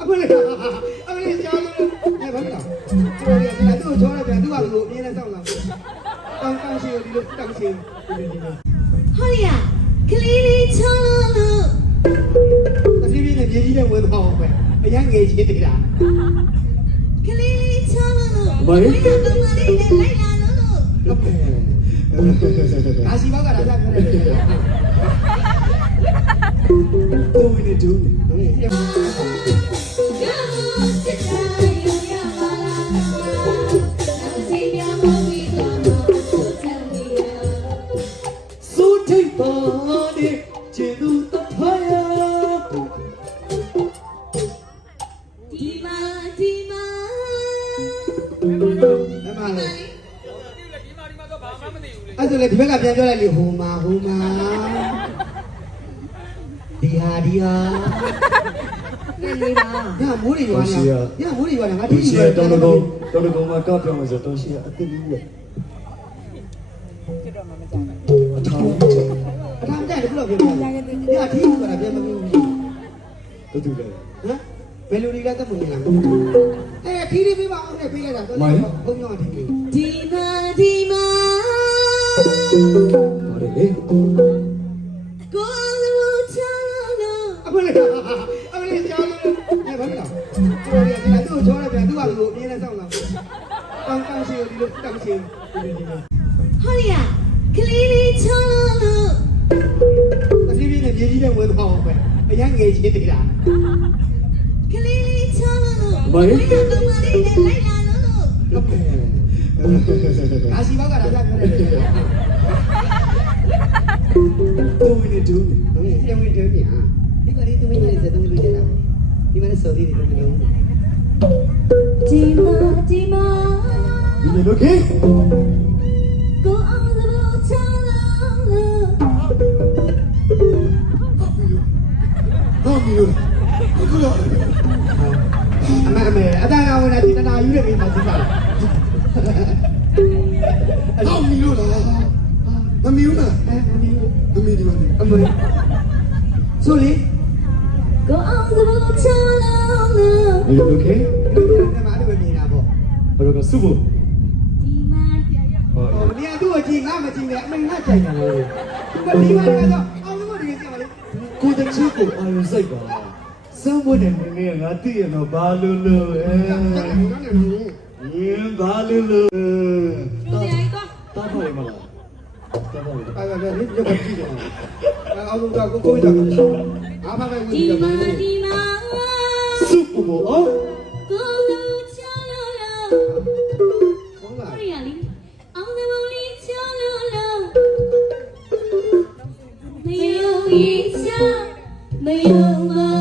အခုလေကြားလို့ဘာဖြစ်လဲသူ့ချောရပြန်သူ့ဟာကိုအင်းနဲ့စောင့်လာတောင်းရှိဒီလိုတောင်းရှိဟောရကလေးလေးချောလို့တတိပြင်းနဲ့မြေကြီးနဲ့ဝင်သွားအောင်ပဲအရင်ငယ်ချင်းတည်တာကလေးလေးချောလို့ဘာလဲကောင်မလေးနဲ့လိုက်လာလို့ဒါစီဘောက်ကဒါကြပြောတယ်တိုးနေတူအဲ့ဆိုလေဒီဘက်ကပြန်ပြောလိုက်လေဟိုမာဒီဟာနေပါညမိုးတွေရွာညမိုးတွေရွာငါတိရှိတယ်တောင်းတကုန်းမှာကောက်ပြောင်းလို့ဆိုတော့ရှိရအသိကြီးရဲ့အထောင်ကြိုက်တခုတော့ပြောပြညအထီးဆိုတာပြန်မပြောဘူးတူတူလေဟမ်ဘယ်လိုတွေလဲတက်ပုံနေလားခီးလေးပြပါအောင်နဲ့ပေးလိုက်တာဘုံညောင်းအထီးလေးဒီမှာဟောတယ်လေကိုလူချောလို့အခုလေကြားလို့ဘာဖြစ်လဲသူ့ချောရပြန်သူ့ဟာကိုအင်းနဲ့စောင့်လာတောင်းရှိဒီလိုတောင်းရှိဟောရကလေးလေးချောလို့တတိပြင်းနဲ့မြေကြီးနဲ့ဝင်သွားအောင်ပဲအရင်ငယ်ချင်းတည်တာကလေးလေးချောလို့ဘာလဲကောင်မလေးနဲ့လိုက်လာလို့ဒါစီဘောက်ကဒါကြပြောတယ်တိုးနေတူပြန်ဝင်တယ်ပြန်ဒီကလေးသူမင်းလေးစတဲ့လူတွေလားဒီမှာစော်ဒီတွေလုံးလုံးဒီမှာ ဒီလိုခေကိုအောင်လို့ချောလို့ဟောမီလို့အခုတော့အမေအတန်ကဝင်လာဒီတနာယူနေပြီမသိပါဟောမီလို့လားမမီဘူးလားမမီဒီမှာအမေဆိုလေကိုအောင်လို့ချောလို့ဒီလိုခေဒီမှာအဲ့လိုမြင်တာပေါ့ဘယ်လိုကစုဖို့ဒီမှာဟောဒီကသူ့ကိုကြည့်ငါမကြည့်နဲ့အမေငါကြိုက်တယ်လို့ဒီမှာကတော့အောင်လို့ဒီကကြည့်ပါလေကိုတချစ်ကိုအာရုံစိုက်ပါစမ်းဖို့တဲ့နေငါသိရတော့ဘာလို့လို့ဘာလို့လို့ကျူရည်တော့တားပါရမလားတားပါရအဲ့ဒါလည်းဒီကကြည့်တယ်အောင်လို့တော့ကိုတာအားပါပဲဝင်ဒီမှာစုဖို့အော်ကိုလူချောလို့ဟုတ်လားဟောရလေအောင်လို့လေးချောလို့မယုံရင်ချမယုံပါ